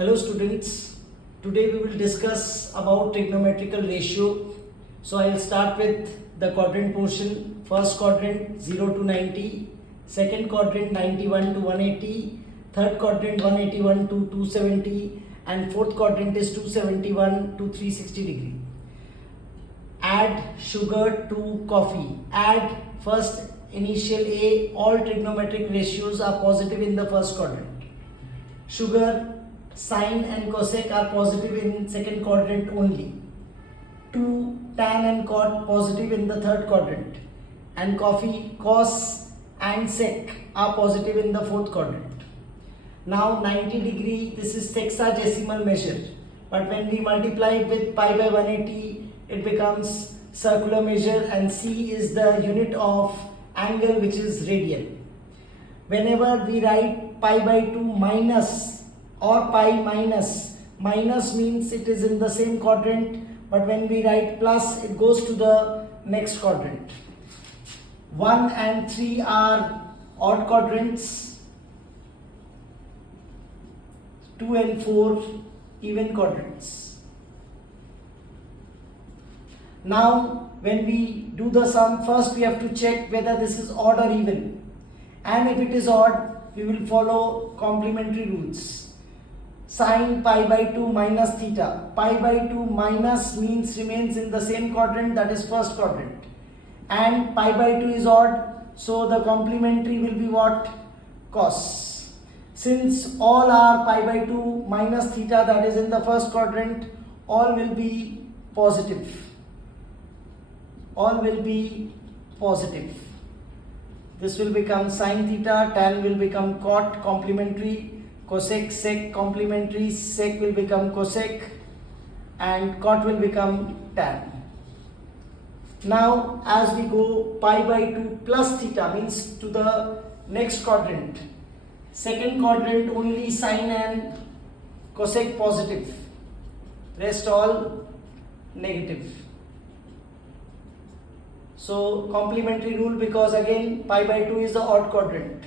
Hello students, today we will discuss about trigonometrical ratio. So I will start with the quadrant portion. First quadrant 0 to 90, second quadrant 91 to 180, third quadrant 181 to 270 and fourth quadrant is 271 to 360 degree. Add sugar to coffee. Add first initial A, all trigonometric ratios are positive in the first quadrant. Sugar, sine and cosec are positive in second quadrant only. 2, tan and cot positive in the third quadrant. And coffee, cos and sec are positive in the fourth quadrant. Now 90 degree, this is sexagesimal measure. But when we multiply it with pi by 180, it becomes circular measure and C is the unit of angle which is radian. Whenever we write pi by 2 minus or pi minus, minus means it is in the same quadrant, but when we write plus it goes to the next quadrant. 1 and 3 are odd quadrants, 2 and 4 even quadrants. Now when we do the sum, first we have to check whether this is odd or even, and if it is odd we will follow complementary rules. Sine pi by 2 minus theta. Pi by 2 minus means remains in the same quadrant, that is first quadrant, and pi by 2 is odd, so the complementary will be what? Cos. Since all are pi by 2 minus theta, that is in the first quadrant, all will be positive. All will be positive. This will become sine theta, tan will become cot complementary, cosec sec complementary, sec will become cosec and cot will become tan. Now as we go, pi by 2 plus theta means to the next quadrant. Second quadrant only sine and cosec positive, rest all negative. So complementary rule, because again pi by 2 is the odd quadrant.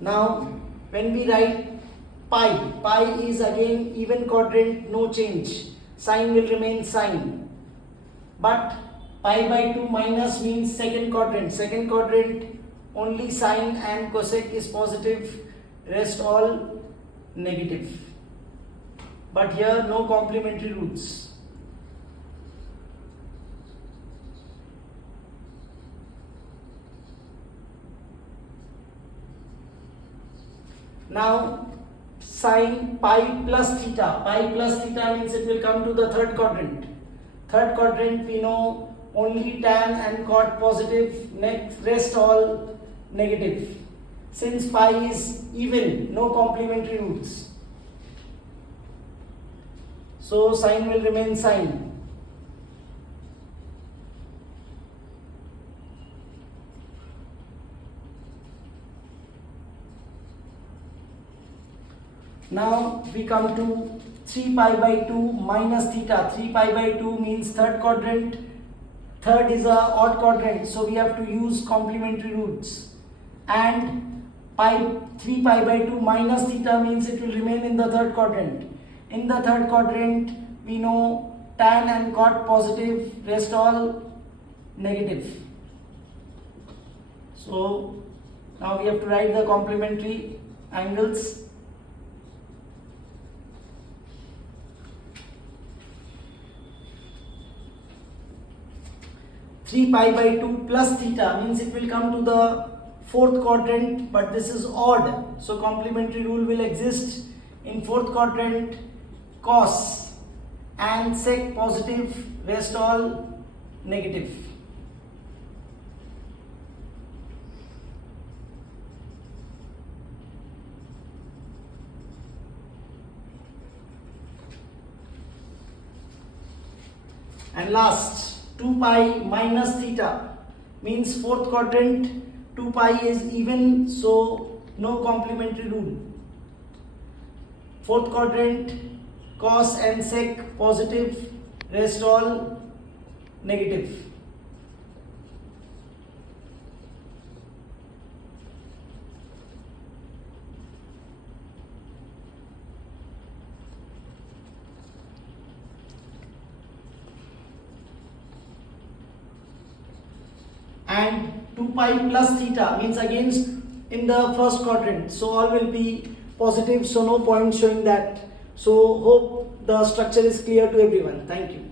Now when we write pi is again even quadrant, no change. Sine will remain sine. But pi by 2 minus means second quadrant. Second quadrant only sine and cosec is positive, rest all negative. But here no complementary rules. Now sine pi plus theta. Pi plus theta means it will come to the third quadrant. Third quadrant we know only tan and cot positive, next rest all negative. Since pi is even, no complementary roots, so sine will remain sine. Now we come to 3 pi by 2 minus theta. 3 pi by 2 means third quadrant. Third is a odd quadrant, so we have to use complementary roots. And 3 pi by 2 minus theta means it will remain in the third quadrant. In the third quadrant we know tan and cot positive, rest all negative. So now we have to write the complementary angles. Three pi by 2 plus theta means it will come to the fourth quadrant, but this is odd, so complementary rule will exist. In fourth quadrant, cos and sec positive, rest all negative. And last, 2 pi minus theta means fourth quadrant, 2 pi is even, so no complementary rule. Fourth quadrant, cos and sec positive, rest all negative. And 2 pi plus theta means against in the first quadrant, so all will be positive, so no point showing that. So hope the structure is clear to everyone. Thank you.